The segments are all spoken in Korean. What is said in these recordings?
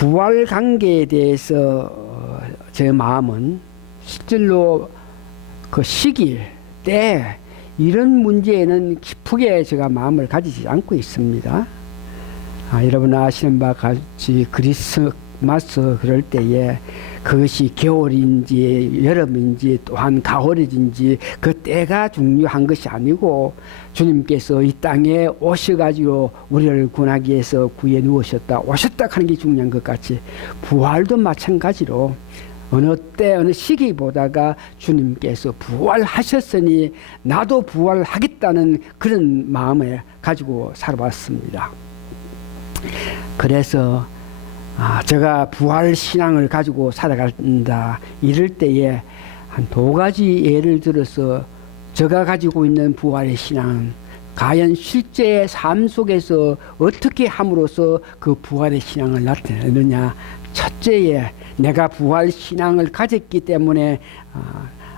부활 관계에 대해서 제 마음은 실질로 그 시기, 때 이런 문제에는 깊게 제가 마음을 가지지 않고 있습니다. 여러분 아시는 바와 같이 크리스마스 그럴 때에 그것이 겨울인지 여름인지 또한 가을인지 그 때가 중요한 것이 아니고 주님께서 이 땅에 오셔가지고 우리를 구원하기 위해서 구해 누우셨다 오셨다 하는 게 중요한 것 같이 부활도 마찬가지로 어느 때 어느 시기 보다가 주님께서 부활하셨으니 나도 부활하겠다는 그런 마음을 가지고 살아왔습니다. 그래서 제가 부활 신앙을 가지고 살아간다 이럴 때에 한 두 가지 예를 들어서 제가 가지고 있는 부활의 신앙은 과연 실제의 삶 속에서 어떻게 함으로써 그 부활의 신앙을 나타내느냐. 첫째에 내가 부활 신앙을 가졌기 때문에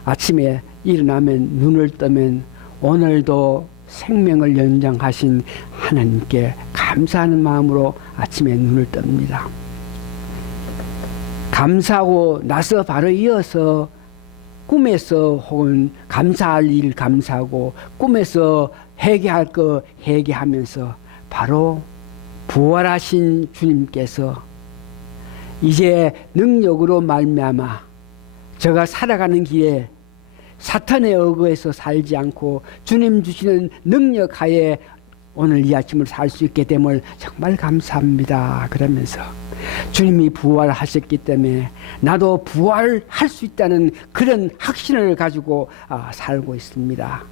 아침에 일어나면 눈을 뜨면 오늘도 생명을 연장하신 하나님께 감사하는 마음으로 아침에 눈을 뜹니다. 감사하고 나서 바로 이어서 꿈에서 혹은 감사할 일 감사하고 꿈에서 회개할 거 회개하면서 바로 부활하신 주님께서 이제 능력으로 말미암아 제가 살아가는 길에 사탄의 어거에서 살지 않고 주님 주시는 능력 하에 오늘 이 아침을 살 수 있게 됨을 정말 감사합니다. 그러면서 주님이 부활하셨기 때문에 나도 부활할 수 있다는 그런 확신을 가지고 살고 있습니다.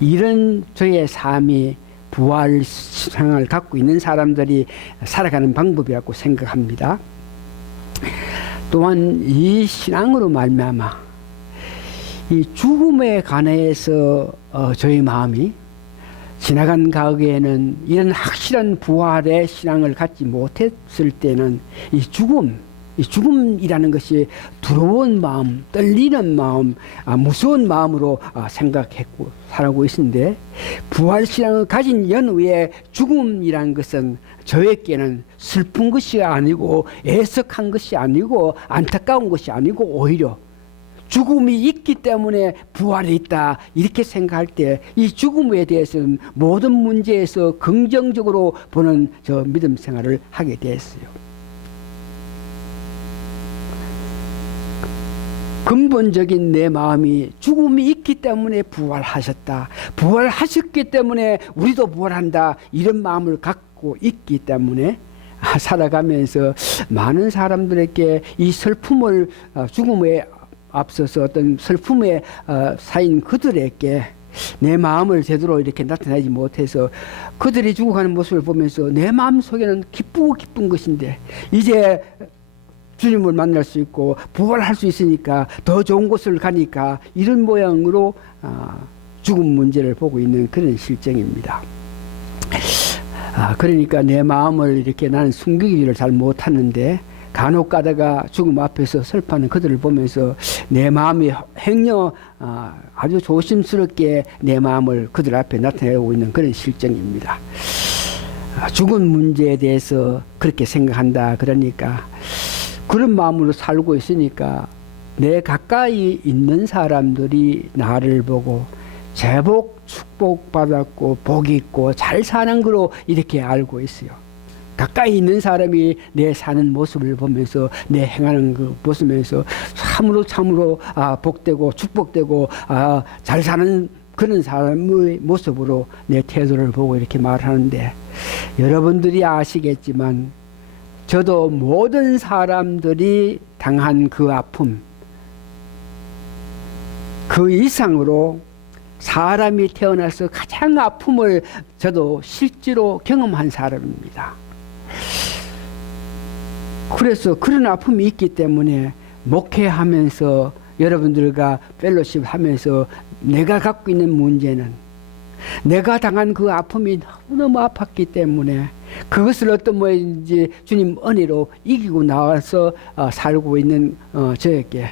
이런 저의 삶이 부활 신앙을 갖고 있는 사람들이 살아가는 방법이라고 생각합니다. 또한 이 신앙으로 말미암아 이 죽음에 관해서 저희 마음이 지나간 과거에는 이런 확실한 부활의 신앙을 갖지 못했을 때는 이 죽음이라는 것이 두려운 마음, 떨리는 마음, 무서운 마음으로 생각했고 살아오고 있는데 부활 신앙을 가진 연후에 죽음이라는 것은 저에게는 슬픈 것이 아니고 애석한 것이 아니고 안타까운 것이 아니고 오히려 죽음이 있기 때문에 부활이 있다 이렇게 생각할 때 이 죽음에 대해서는 모든 문제에서 긍정적으로 보는 저 믿음 생활을 하게 됐어요. 근본적인 내 마음이 죽음이 있기 때문에 부활하셨다. 부활하셨기 때문에 우리도 부활한다. 이런 마음을 갖고 있기 때문에 살아가면서 많은 사람들에게 이 슬픔을 죽음에 앞서서 어떤 슬픔에 쌓인 그들에게 내 마음을 제대로 이렇게 나타내지 못해서 그들이 죽어가는 모습을 보면서 내 마음 속에는 기쁘고 기쁜 것인데 이제 주님을 만날 수 있고 부활할 수 있으니까 더 좋은 곳을 가니까 이런 모양으로 죽음 문제를 보고 있는 그런 실정입니다. 그러니까 내 마음을 이렇게 나는 숨기기를 잘 못하는데 간혹 가다가 죽음 앞에서 슬퍼하는 그들을 보면서 내 마음이 행여 아주 조심스럽게 내 마음을 그들 앞에 나타내고 있는 그런 실정입니다. 죽은 문제에 대해서 그렇게 생각한다. 그러니까 그런 마음으로 살고 있으니까 내 가까이 있는 사람들이 나를 보고 제복 축복받았고 복 있고 잘 사는 거로 이렇게 알고 있어요. 가까이 있는 사람이 내 사는 모습을 보면서 내 행하는 그 모습에서 참으로 복되고 축복되고 잘 사는 그런 사람의 모습으로 내 태도를 보고 이렇게 말하는데 여러분들이 아시겠지만 저도 모든 사람들이 당한 그 아픔 그 이상으로 사람이 태어나서 가장 아픔을 저도 실제로 경험한 사람입니다. 그래서 그런 아픔이 있기 때문에 목회하면서 여러분들과 펠로십 하면서 내가 갖고 있는 문제는 내가 당한 그 아픔이 너무너무 아팠기 때문에 그것을 어떤 모양인지 주님 은혜로 이기고 나와서 살고 있는 저에게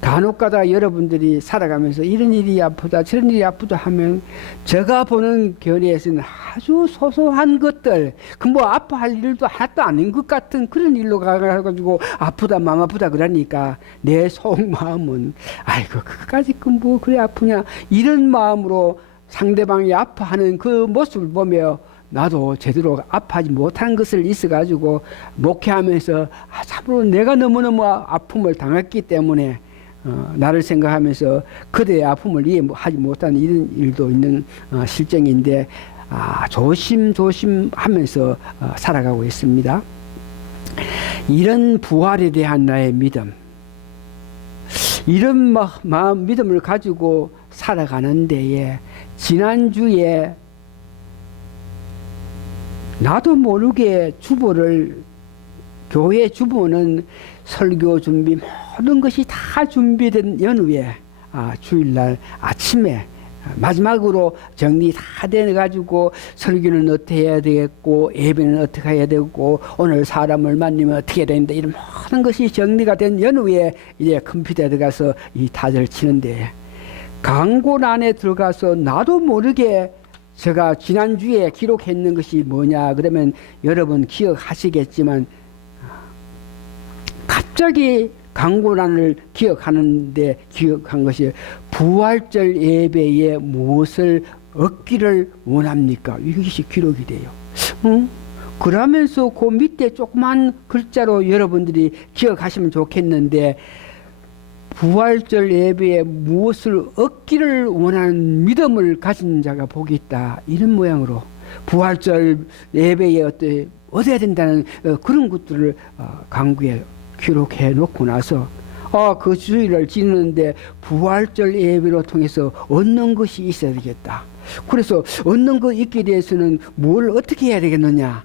간혹가다 여러분들이 살아가면서 이런 일이 아프다 저런 일이 아프다 하면 제가 보는 견해에서는 아주 소소한 것들, 그 뭐 아파할 일도 하나도 아닌 것 같은 그런 일로 가가지고 아프다 마음 아프다 그러니까 내 속마음은 아이고 그까짓 그 뭐 그래 아프냐 이런 마음으로 상대방이 아파하는 그 모습을 보며 나도 제대로 아파하지 못한 것을 있어가지고 목회하면서 참으로 내가 너무너무 아픔을 당했기 때문에 나를 생각하면서 그대의 아픔을 이해하지 못하는 이런 일도 있는 실정인데 조심조심하면서 살아가고 있습니다. 이런 부활에 대한 나의 믿음, 이런 마음 믿음을 가지고 살아가는 데에 지난주에 나도 모르게 교회 주보는 설교 준비 모든 것이 다 준비된 연후에 주일날 아침에 마지막으로 정리 다 돼가지고 설교는 어떻게 해야 되겠고 예배는 어떻게 해야 되고 오늘 사람을 만나면 어떻게 해야 된다 이런 모든 것이 정리가 된 연후에 이제 컴퓨터에 들어가서 이 타자를 치는데 광고란에 들어가서 나도 모르게 제가 지난주에 기록했는 것이 뭐냐 그러면 여러분 기억하시겠지만 갑자기 광고란을 기억하는데 기억한 것이 부활절 예배에 무엇을 얻기를 원합니까? 이것이 기록이 돼요. 그러면서 그 밑에 조그만 글자로 여러분들이 기억하시면 좋겠는데 부활절 예배에 무엇을 얻기를 원하는 믿음을 가진 자가 복이 있다. 이런 모양으로 부활절 예배에 얻어야 된다는 그런 것들을 강구에 기록해 놓고 나서 그 주일을 지내는데 부활절 예배로 통해서 얻는 것이 있어야 되겠다. 그래서 얻는 것 있기 위해서는 뭘 어떻게 해야 되겠느냐.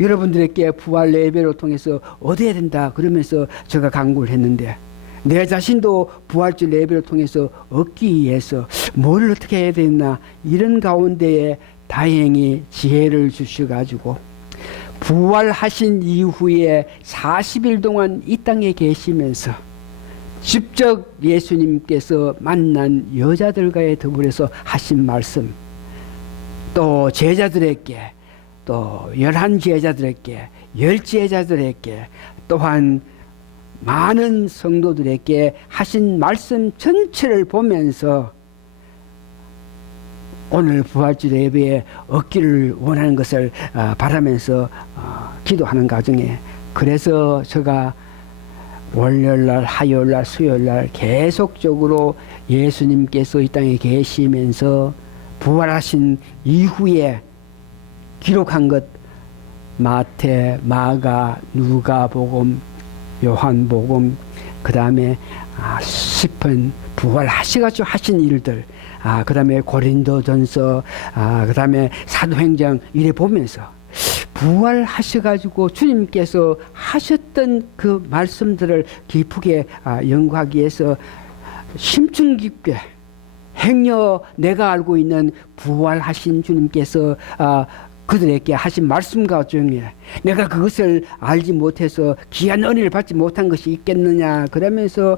여러분들에게 부활 예배로 통해서 얻어야 된다. 그러면서 제가 강구를 했는데 내 자신도 부활절 예배를 통해서 얻기 위해서 뭘 어떻게 해야 되나 이런 가운데에 다행히 지혜를 주셔가지고 부활하신 이후에 40일 동안 이 땅에 계시면서 직접 예수님께서 만난 여자들과의 더불어서 하신 말씀 또 제자들에게 또 11제자들에게 10제자들에게 또한 많은 성도들에게 하신 말씀 전체를 보면서 오늘 부활절 예배에 얻기를 원하는 것을 바라면서 기도하는 가정에 그래서 제가 월요일날, 화요일날, 수요일날 계속적으로 예수님께서 이 땅에 계시면서 부활하신 이후에 기록한 것 마태, 마가, 누가복음, 요한복음 그 다음에 시편 부활하셔가지고 하신 일들 그 다음에 고린도전서 그 다음에 사도행전 이래 보면서 부활하셔가지고 주님께서 하셨던 그 말씀들을 깊게 연구하기 위해서 심층 깊게 행여 내가 알고 있는 부활하신 주님께서 그들에게 하신 말씀 가운데 내가 그것을 알지 못해서 귀한 은혜를 받지 못한 것이 있겠느냐 그러면서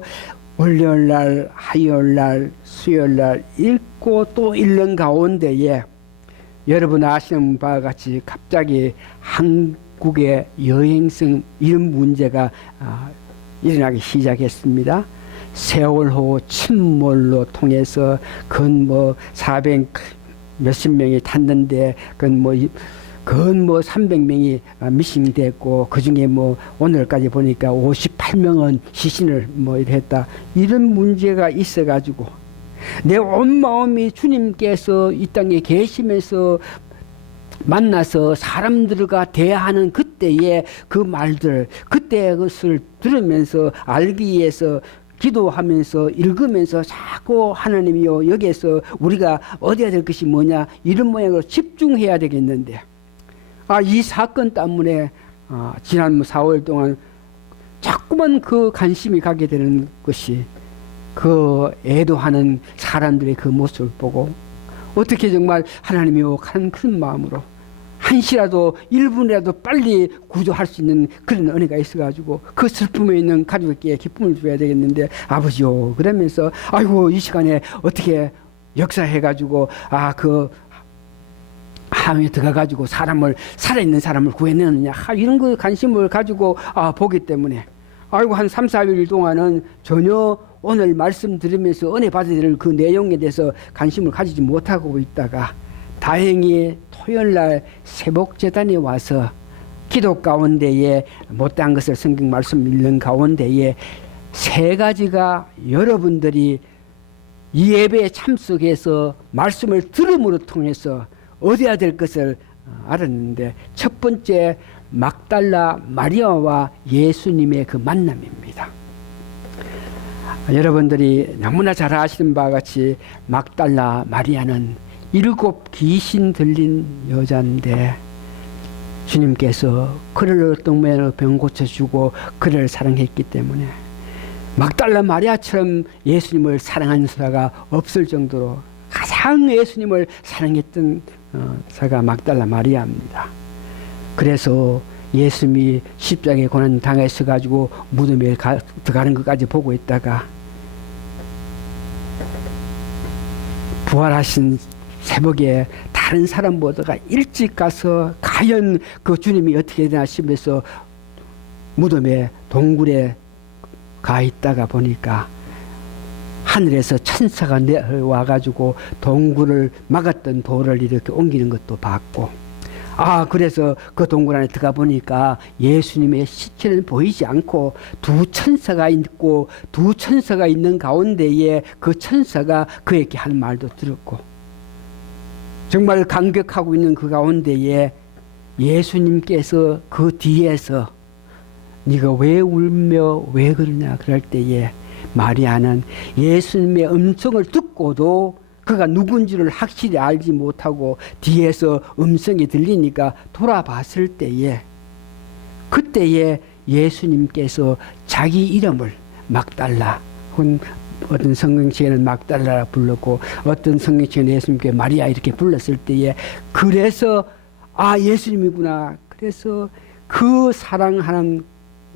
월요일날, 화요일날, 수요일날 읽고 또 읽는 가운데에 여러분 아시는 바와 같이 갑자기 한국의 여행성 이런 문제가 일어나기 시작했습니다. 세월호 침몰로 통해서 그건 400 몇십 명이 탔는데 그건 300명이 미싱됐고 그 중에 오늘까지 보니까 58명은 시신을 이렇게 했다. 이런 문제가 있어가지고 내 온 마음이 주님께서 이 땅에 계시면서 만나서 사람들과 대화하는 그때의 그 말들, 그때 그것을 들으면서 알기 위해서 기도하면서 읽으면서 자꾸 하나님이요 여기에서 우리가 얻어야 될 것이 뭐냐 이런 모양으로 집중해야 되겠는데 이 사건 때문에 지난 4월 동안 자꾸만 그 관심이 가게 되는 것이 그 애도하는 사람들의 그 모습을 보고 어떻게 정말 하나님이요 하는 큰 마음으로 한시라도 1분이라도 빨리 구조할 수 있는 그런 은혜가 있어가지고 그 슬픔에 있는 가족에게 기쁨을 줘야 되겠는데 아버지요 그러면서 아이고 이 시간에 어떻게 역사해가지고 그 함에 들어가가지고 살아있는 사람을 구해내느냐 이런 그 관심을 가지고 보기 때문에 아이고 한 3, 4일 동안은 전혀 오늘 말씀 들으면서 은혜 받아야 될 그 내용에 대해서 관심을 가지지 못하고 있다가 다행히 토요일날 세복재단에 와서 기도 가운데에 못한 것을 성경 말씀 읽는 가운데에 3가지가 여러분들이 이 예배에 참석해서 말씀을 들음으로 통해서 얻어야 될 것을 알았는데 첫 번째 막달라 마리아와 예수님의 그 만남입니다. 여러분들이 너무나 잘 아시는 바와 같이 막달라 마리아는 7 귀신 들린 여자인데 주님께서 그를 어떤 면으로 병 고쳐주고 그를 사랑했기 때문에 막달라 마리아처럼 예수님을 사랑하는 사가 없을 정도로 가장 예수님을 사랑했던 사가 막달라 마리아입니다. 그래서 예수님이 십자가에 고난 당해서 가지고 무덤에 들어가는 것까지 보고 있다가 부활하신 새벽에 다른 사람보다가 일찍 가서 과연 그 주님이 어떻게 되나 싶어서 무덤에 동굴에 가 있다가 보니까 하늘에서 천사가 내려와가지고 동굴을 막았던 돌을 이렇게 옮기는 것도 봤고 그래서 그 동굴 안에 들어가 보니까 예수님의 시체는 보이지 않고 2 천사가 있고 2 천사가 있는 가운데에 그 천사가 그에게 한 말도 들었고 정말 감격하고 있는 그 가운데에 예수님께서 그 뒤에서 네가 왜 울며 왜 그러냐 그럴 때에 마리아는 예수님의 음성을 듣고도 그가 누군지를 확실히 알지 못하고 뒤에서 음성이 들리니까 돌아봤을 때에 그때에 예수님께서 자기 이름을 막달라 혹은 어떤 성경책에는 막달라라 불렀고 어떤 성경책에는 예수님께 마리아 이렇게 불렀을 때에 그래서 예수님이구나. 그래서 그 사랑하는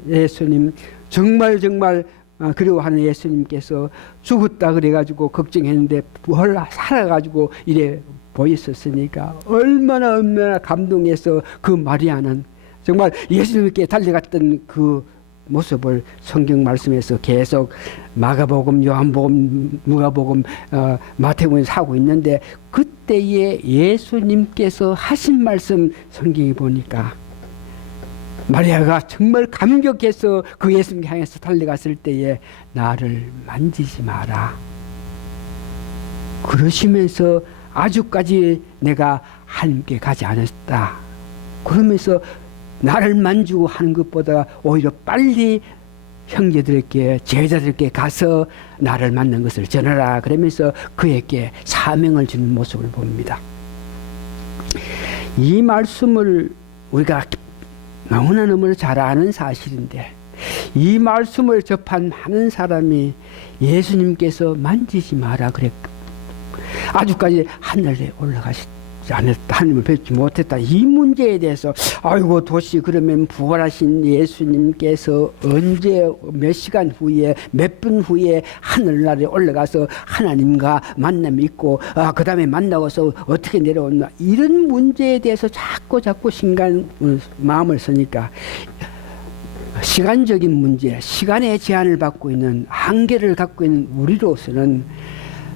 예수님 정말 그리워하는 예수님께서 죽었다 그래가지고 걱정했는데 살아가지고 이래 보였었으니까 얼마나 감동해서 그 마리아는 정말 예수님께 달려갔던 그 모습을 성경 말씀에서 계속 마가복음, 요한복음, 누가복음, 마태복음에서 하고 있는데 그때에 예수님께서 하신 말씀 성경에 보니까 마리아가 정말 감격해서 그 예수님께 향해서 달려갔을 때에 나를 만지지 마라. 그러시면서 아주까지 내가 하나님께 가지 않았다. 그러면서 나를 만지고 하는 것보다 오히려 빨리 형제들에게 제자들에게 가서 나를 만난 것을 전하라. 그러면서 그에게 사명을 주는 모습을 봅니다. 이 말씀을 우리가 너무나 잘 아는 사실인데 이 말씀을 접한 많은 사람이 예수님께서 만지지 마라 그랬고 아주까지 하늘에 올라가시지 않았다. 하나님을 뵙지 못했다. 이 문제에 대해서 아이고 도시 그러면 부활하신 예수님께서 언제 몇 시간 후에 몇 분 후에 하늘나라에 올라가서 하나님과 만남이 있고 그 다음에 만나고서 어떻게 내려왔나 이런 문제에 대해서 자꾸 마음을 쓰니까 시간적인 문제, 시간의 제한을 받고 있는 한계를 갖고 있는 우리로서는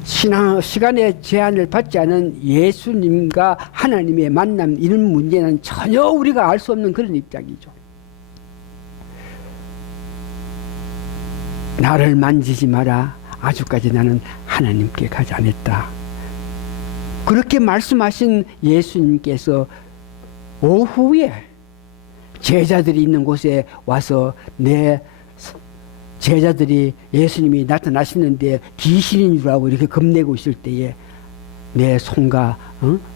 시간의 제한을 받지 않은 예수님과 하나님의 만남 이런 문제는 전혀 우리가 알 수 없는 그런 입장이죠. 나를 만지지 마라. 아주까지 나는 하나님께 가지 않았다. 그렇게 말씀하신 예수님께서 오후에 제자들이 있는 곳에 와서 내 제자들이 예수님이 나타나시는데 귀신인 줄 알고 이렇게 겁내고 있을 때에 내 손과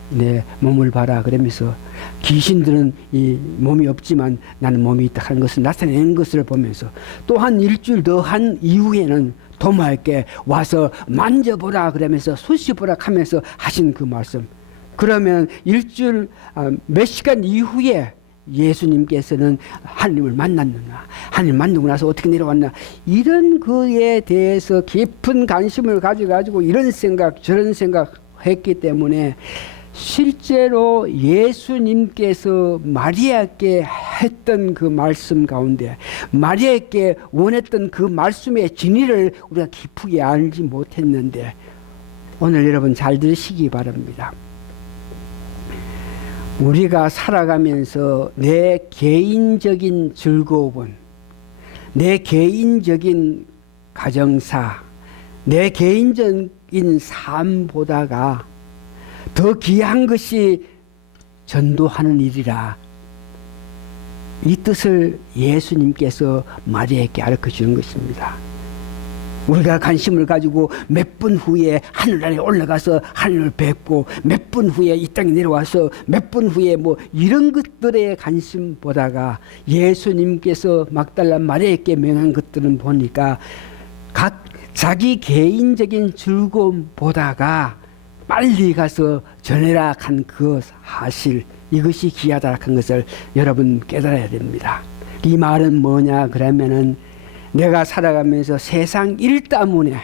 내 몸을 봐라 그러면서 귀신들은 이 몸이 없지만 나는 몸이 있다 하는 것을 나타내는 것을 보면서 또한 일주일 더 한 이후에는 도마에게 와서 만져보라 그러면서 쑤시보라 하면서 하신 그 말씀 그러면 일주일 몇 시간 이후에 예수님께서는 하나님을 만났느냐, 하나님 만나고 나서 어떻게 내려왔나, 이런 거에 대해서 깊은 관심을 가져가지고 이런 생각 저런 생각 했기 때문에 실제로 예수님께서 마리아께 했던 그 말씀 가운데, 마리아께 원했던 그 말씀의 진리를 우리가 깊게 알지 못했는데, 오늘 여러분 잘 들으시기 바랍니다. 우리가 살아가면서 내 개인적인 즐거움, 내 개인적인 가정사, 내 개인적인 삶보다가 더 귀한 것이 전도하는 일이라, 이 뜻을 예수님께서 마리아에게 가르쳐 주는 것입니다. 우리가 관심을 가지고 몇 분 후에 하늘나라에 올라가서 하늘을 뵙고, 몇 분 후에 이 땅에 내려와서 몇 분 후에 뭐 이런 것들에 관심보다가 예수님께서 막달라 마리아에게 명한 것들은 보니까 각 자기 개인적인 즐거움보다가 빨리 가서 전해라 한 그 사실, 이것이 귀하다 한 것을 여러분 깨달아야 됩니다. 이 말은 뭐냐 그러면은, 내가 살아가면서 세상 일 때문에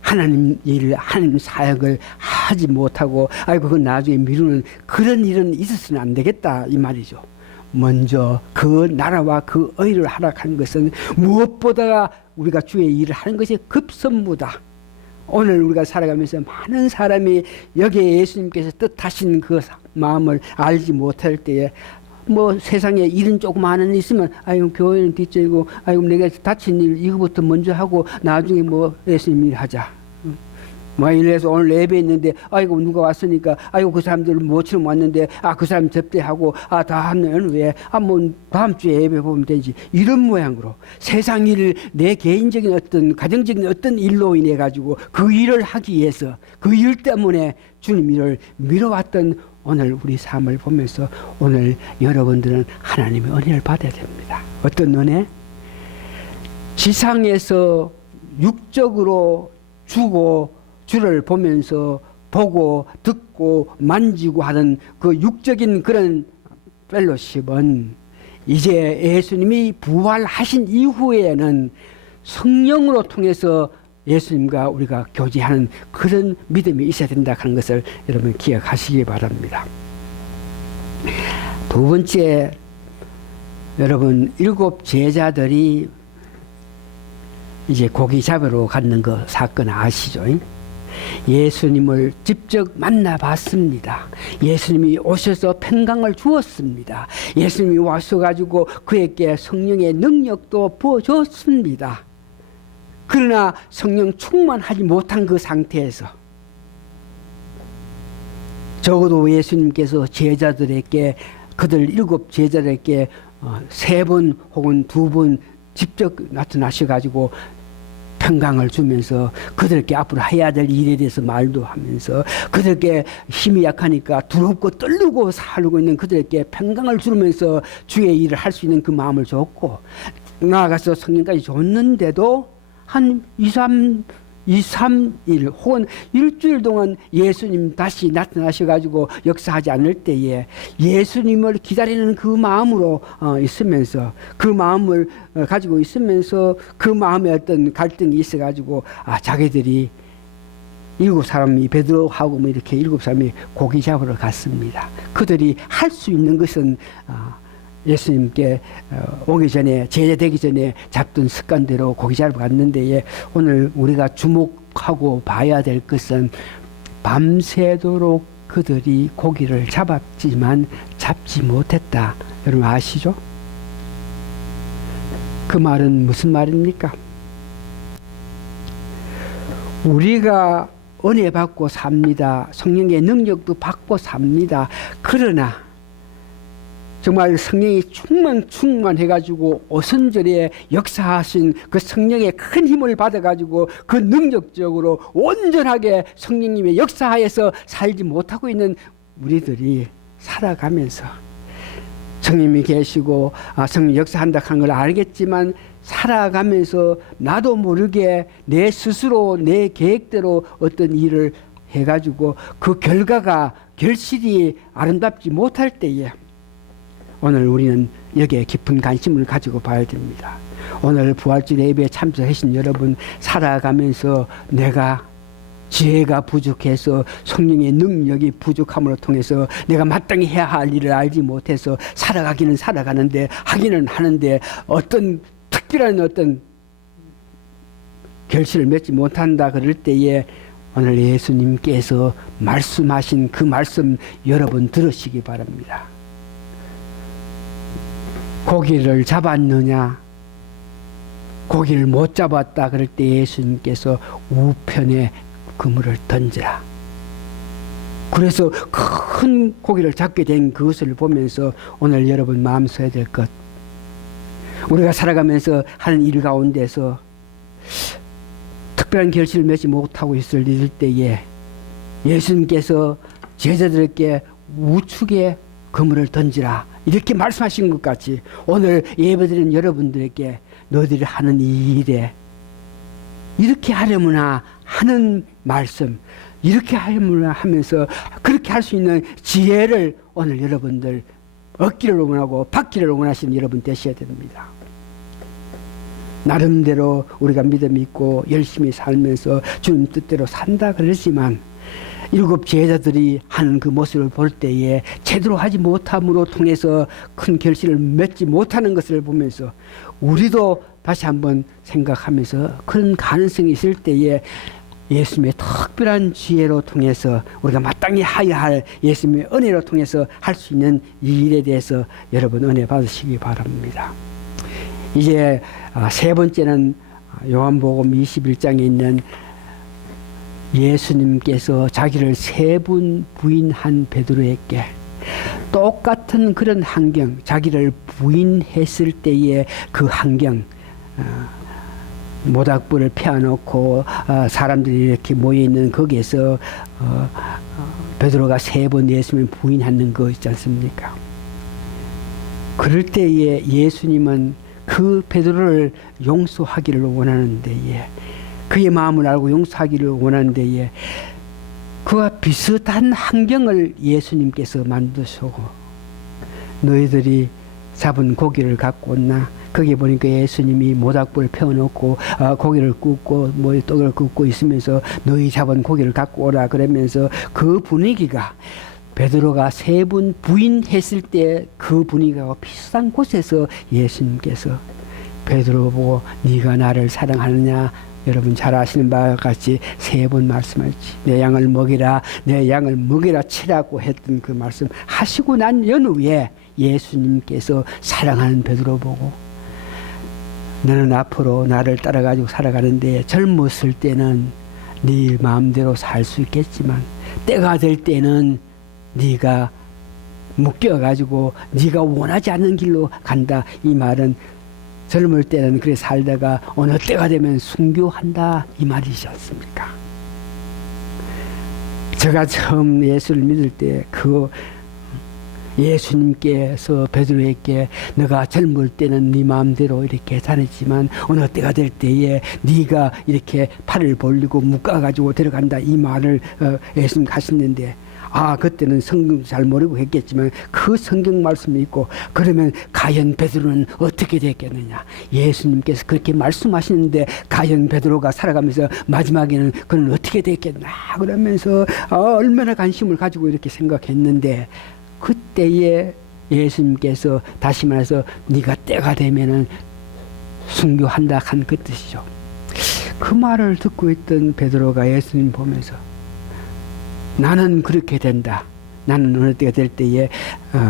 하나님 일을, 하나님 사역을 하지 못하고 아이고 그건 나중에 미루는 그런 일은 있어서는 안 되겠다 이 말이죠. 먼저 그 나라와 그 의를 하라 하는 것은 무엇보다 우리가 주의 일을 하는 것이 급선무다. 오늘 우리가 살아가면서 많은 사람이 여기에 예수님께서 뜻하신 그 마음을 알지 못할 때에, 뭐 세상에 일은 조금 하는 있으면 아이고 교회는 뒷전이고, 아이고 내가 다친 일 이거부터 먼저 하고 나중에 뭐 예수님 일 하자. 뭐 이래서 오늘 예배 있는데 아이고 누가 왔으니까 아이고 그 사람들 모처럼 왔는데 그 사람 접대하고 다 하면 왜 뭐 다음 주에 예배 보면 되지, 이런 모양으로 세상 일을 내 개인적인 어떤 가정적인 어떤 일로 인해 가지고 그 일을 하기 위해서 그 일 때문에 주님 일을 미뤄왔던 오늘 우리 삶을 보면서 오늘 여러분들은 하나님의 은혜를 받아야 됩니다. 어떤 은혜? 지상에서 육적으로 주고 주를 보면서 보고 듣고 만지고 하는 그 육적인 그런 펠로십은 이제 예수님이 부활하신 이후에는 성령으로 통해서 예수님과 우리가 교제하는 그런 믿음이 있어야 된다 하는 것을 여러분 기억하시기 바랍니다. 두 번째, 여러분 7 제자들이 이제 고기 잡으러 가는 그 사건 아시죠? 예수님을 직접 만나봤습니다. 예수님이 오셔서 평강을 주었습니다. 예수님이 와셔가지고 그에게 성령의 능력도 부어줬습니다. 그러나 성령 충만하지 못한 그 상태에서 적어도 예수님께서 제자들에게, 그들 7 제자들에게 3번 혹은 2번 직접 나타나셔가지고 평강을 주면서 그들께 앞으로 해야 될 일에 대해서 말도 하면서 그들께 힘이 약하니까 두렵고 떨리고 살고 있는 그들에게 평강을 주면서 주의 일을 할 수 있는 그 마음을 줬고, 나아가서 성령까지 줬는데도 한 2, 3일 혹은 일주일 동안 예수님 다시 나타나셔가지고 역사하지 않을 때에 예수님을 기다리는 그 마음으로 있으면서, 그 마음을 가지고 있으면서 그 마음에 어떤 갈등이 있어가지고 자기들이 7사람이 베드로하고 뭐 이렇게 7사람이 고기 잡으러 갔습니다. 그들이 할 수 있는 것은 예수님께 오기 전에, 제자되기 전에 잡던 습관대로 고기 잡으러 갔는데, 오늘 우리가 주목하고 봐야 될 것은 밤새도록 그들이 고기를 잡았지만 잡지 못했다. 여러분 아시죠? 그 말은 무슨 말입니까? 우리가 은혜 받고 삽니다. 성령의 능력도 받고 삽니다. 그러나 정말 성령이 충만해가지고 오순절에 역사하신 그 성령의 큰 힘을 받아가지고 그 능력적으로 온전하게 성령님의 역사하에서 살지 못하고 있는 우리들이 살아가면서, 성령님이 계시고 성령 역사한다 하는 걸 알겠지만 살아가면서 나도 모르게 내 스스로 내 계획대로 어떤 일을 해가지고 그 결과가 결실이 아름답지 못할 때에 오늘 우리는 여기에 깊은 관심을 가지고 봐야 됩니다. 오늘 부활절 예배에 참석하신 여러분, 살아가면서 내가 지혜가 부족해서 성령의 능력이 부족함으로 통해서 내가 마땅히 해야 할 일을 알지 못해서 살아가기는 살아가는데 하기는 하는데 어떤 특별한 어떤 결실을 맺지 못한다 그럴 때에 오늘 예수님께서 말씀하신 그 말씀 여러분 들으시기 바랍니다. 고기를 잡았느냐? 고기를 못 잡았다 그럴 때 예수님께서 우편에 그물을 던지라. 그래서 큰 고기를 잡게 된 그것을 보면서 오늘 여러분 마음 써야 될 것, 우리가 살아가면서 하는 일 가운데서 특별한 결실을 맺지 못하고 있을 일 때에 예수님께서 제자들에게 우측에 그물을 던지라 이렇게 말씀하신 것 같이 오늘 예배드리는 여러분들에게 너희들이 하는 이 일에 이렇게 하려무나 하는 말씀, 이렇게 하려무나 하면서 그렇게 할 수 있는 지혜를 오늘 여러분들 얻기를 원하고 받기를 원하시는 여러분 되셔야 됩니다. 나름대로 우리가 믿음 있고 열심히 살면서 주님 뜻대로 산다 그러지만 일곱 제자들이 하는 그 모습을 볼 때에 제대로 하지 못함으로 통해서 큰 결실을 맺지 못하는 것을 보면서 우리도 다시 한번 생각하면서 그런 가능성이 있을 때에 예수님의 특별한 지혜로 통해서 우리가 마땅히 해야 할 예수님의 은혜로 통해서 할 수 있는 이 일에 대해서 여러분 은혜 받으시기 바랍니다. 이제 세 번째는 요한복음 21장에 있는 예수님께서 자기를 세 번 부인한 베드로에게 똑같은 그런 환경, 자기를 부인했을 때의 그 환경, 모닥불을 펴놓고 사람들이 이렇게 모여있는 거기에서 베드로가 세 번 예수님을 부인하는 거 있지 않습니까? 그럴 때에 예수님은 그 베드로를 용서하기를 원하는 데에, 그의 마음을 알고 용서하기를 원하는 데에 그와 비슷한 환경을 예수님께서 만드시고 너희들이 잡은 고기를 갖고 온나? 거기 보니까 예수님이 모닥불을 펴놓고 고기를 굽고 뭐 떡을 굽고 있으면서 너희 잡은 고기를 갖고 오라 그러면서 그 분위기가 베드로가 세 번 부인했을 때 그 분위기와 비슷한 곳에서 예수님께서 베드로 보고 네가 나를 사랑하느냐? 여러분 잘 아시는 바와 같이 세 번 말씀하지. 내 양을 먹이라, 내 양을 먹이라 치라고 했던 그 말씀 하시고 난 연후에 예수님께서 사랑하는 베드로 보고 너는 앞으로 나를 따라가지고 살아가는데 젊었을 때는 네 마음대로 살 수 있겠지만 때가 될 때는 네가 묶여가지고 네가 원하지 않는 길로 간다. 이 말은 젊을 때는 그래 살다가 어느 때가 되면 순교한다 이 말이지 않습니까? 제가 처음 예수를 믿을 때 그 예수님께서 베드로에게 너가 젊을 때는 네 마음대로 이렇게 다녔지만 어느 때가 될 때에 네가 이렇게 팔을 벌리고 묶어가지고 들어간다 이 말을 예수님 하셨는데 그때는 성경 잘 모르고 했겠지만 그 성경 말씀이 있고 그러면 과연 베드로는 어떻게 됐겠느냐? 예수님께서 그렇게 말씀하시는데 과연 베드로가 살아가면서 마지막에는 그는 어떻게 됐겠나? 그러면서 얼마나 관심을 가지고 이렇게 생각했는데 그때에 예수님께서 다시 말해서 네가 때가 되면은 순교한다 한 그 뜻이죠. 그 말을 듣고 있던 베드로가 예수님 보면서 나는 그렇게 된다. 나는 어느 때가 될 때에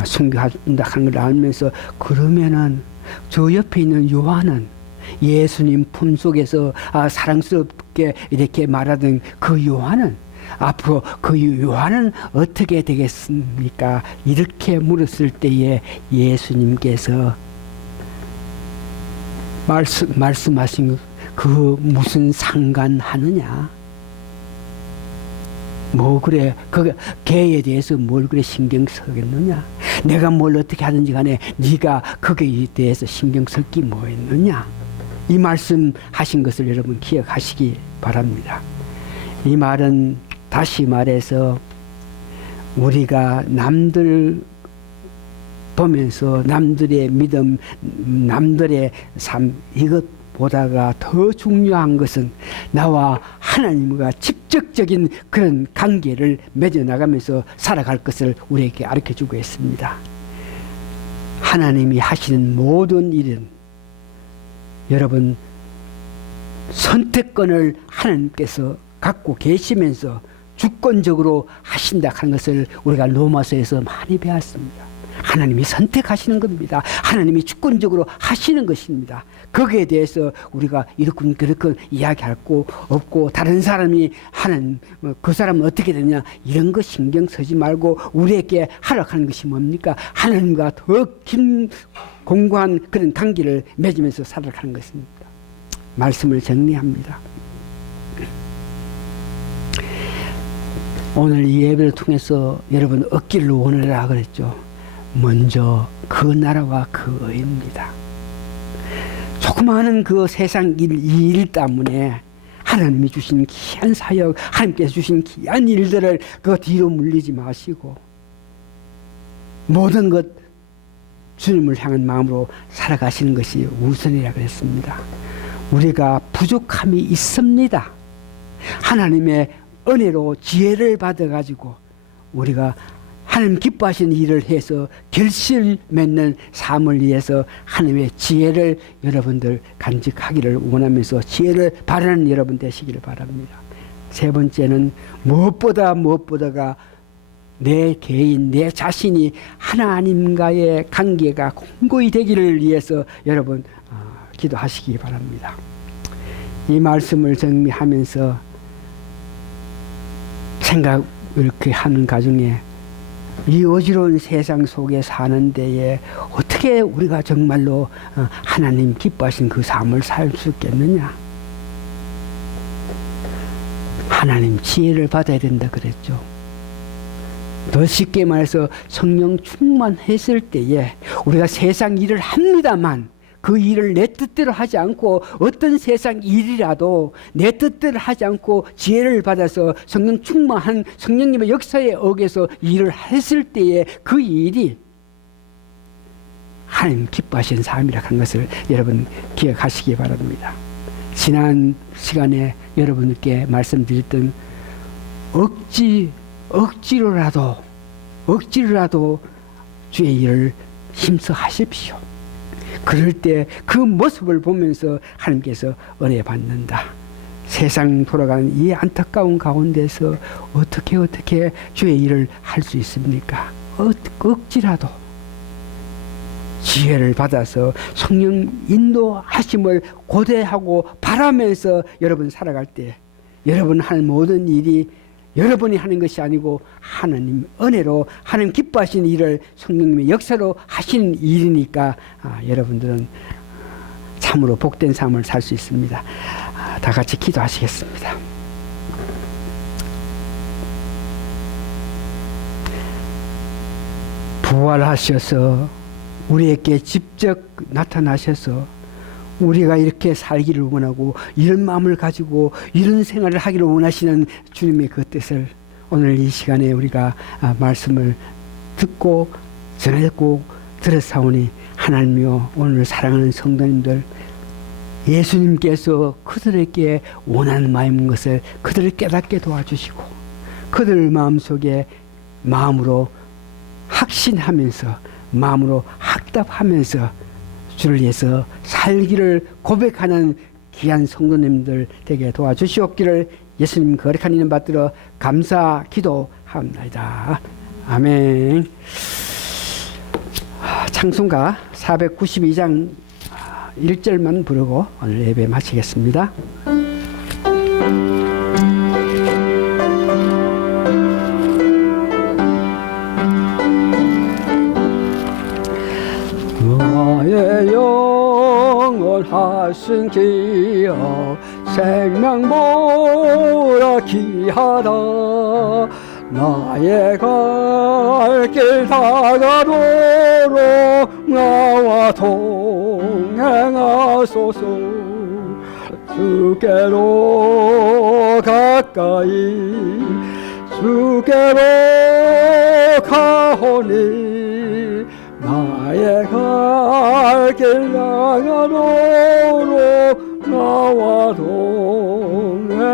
순교한다 하는 걸 알면서 그러면은 저 옆에 있는 요한은 예수님 품속에서 사랑스럽게 이렇게 말하던 그 요한은 앞으로 그 요한은 어떻게 되겠습니까? 이렇게 물었을 때에 예수님께서 말씀하신 그 무슨 상관하느냐? 뭐 그래 그 개에 대해서 뭘 그래 신경 쓰겠느냐? 내가 뭘 어떻게 하든지 간에 네가 거기에 대해서 신경 쓸 게 뭐 있느냐? 이 말씀 하신 것을 여러분 기억하시기 바랍니다. 이 말은 다시 말해서 우리가 남들 보면서 남들의 믿음, 남들의 삶, 이것보다가 더 중요한 것은 나와 하나님과 직접적인 그런 관계를 맺어나가면서 살아갈 것을 우리에게 가르쳐주고 있습니다. 하나님이 하시는 모든 일은 여러분 선택권을 하나님께서 갖고 계시면서 주권적으로 하신다 하는 것을 우리가 로마서에서 많이 배웠습니다. 하나님이 선택하시는 겁니다. 하나님이 주권적으로 하시는 것입니다. 거기에 대해서 우리가 이렇군 그렇군 이야기할 거 없고 다른 사람이 하는 그 사람은 어떻게 되냐 이런 거 신경 쓰지 말고 우리에게 하락하는 것이 뭡니까? 하나님과 더 긴 공고한 그런 관계를 맺으면서 살아가는 것입니다. 말씀을 정리합니다. 오늘 이 예배를 통해서 여러분 얻기를 원하라 그랬죠. 먼저 그 나라와 그 의입니다. 조그마한 그 세상 일 때문에 하나님이 주신 귀한 사역, 하나님께서 주신 귀한 일들을 그 뒤로 물리지 마시고 모든 것 주님을 향한 마음으로 살아가시는 것이 우선이라 그랬습니다. 우리가 부족함이 있습니다. 하나님의 은혜로 지혜를 받아가지고 우리가 하나님 기뻐하시는 일을 해서 결실 맺는 삶을 위해서 하나님의 지혜를 여러분들 간직하기를 원하면서 지혜를 바라는 여러분 되시기를 바랍니다. 세 번째는 무엇보다가 내 개인, 내 자신이 하나님과의 관계가 공고히 되기를 위해서 여러분 기도하시기 바랍니다. 이 말씀을 정리하면서 생각을 이렇게 하는 가중에 이 어지러운 세상 속에 사는 데에 어떻게 우리가 정말로 하나님 기뻐하신 그 삶을 살 수 있겠느냐? 하나님 지혜를 받아야 된다 그랬죠. 더 쉽게 말해서 성령 충만했을 때에 우리가 세상 일을 합니다만 그 일을 내 뜻대로 하지 않고 어떤 세상 일이라도 내 뜻대로 하지 않고 지혜를 받아서 성령 충만한 성령님의 역사에 어겨서 일을 했을 때에 그 일이 하나님 기뻐하시는 삶이라 하는 것을 여러분 기억하시기 바랍니다. 지난 시간에 여러분께 말씀드렸던 억지로라도 주의 일을 힘써 하십시오. 그럴 때 그 모습을 보면서 하나님께서 은혜 받는다. 세상 돌아가는 이 안타까운 가운데서 어떻게 주의 일을 할 수 있습니까? 억지라도 지혜를 받아서 성령 인도하심을 고대하고 바라면서 여러분 살아갈 때 여러분 하는 모든 일이 여러분이 하는 것이 아니고 하나님 은혜로 하나님 기뻐하시는 일을 성령님의 역사로 하시는 일이니까 여러분들은 참으로 복된 삶을 살 수 있습니다. 다 같이 기도하시겠습니다. 부활하셔서 우리에게 직접 나타나셔서 우리가 이렇게 살기를 원하고 이런 마음을 가지고 이런 생활을 하기를 원하시는 주님의 그 뜻을 오늘 이 시간에 우리가 말씀을 듣고 전했고 들었사오니 하나님이여 오늘 사랑하는 성도님들 예수님께서 그들에게 원하는 마음인 것을 그들을 깨닫게 도와주시고 그들 마음속에 마음으로 확신하면서 마음으로 학답하면서 주를 위해서 살기를 고백하는 귀한 성도님들 되게 도와주시옵기를 예수님 거룩한 이름 받들어 감사 기도합니다. 아멘. 찬송가 492장 1절만 부르고 오늘 예배 마치겠습니다. 나의 영원하신 기억 생명보다 귀하다. 나의 갈 길 다가도록 나와 동행하소서. 주께로 가까이 주께로 가오니 나의 갈 길 나가도록 나와 동행하소서.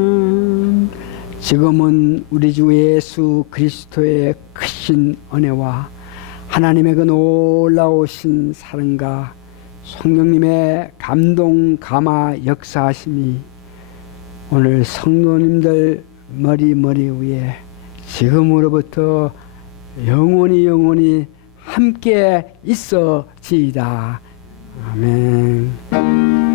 아멘. 지금은 우리 주 예수 그리스도의 크신 은혜와 하나님의 그 놀라우신 사랑과 성령님의 감동 감화 역사하심이 오늘 성도님들 머리 위에 지금으로부터 영원히 함께 있어지이다. 아멘.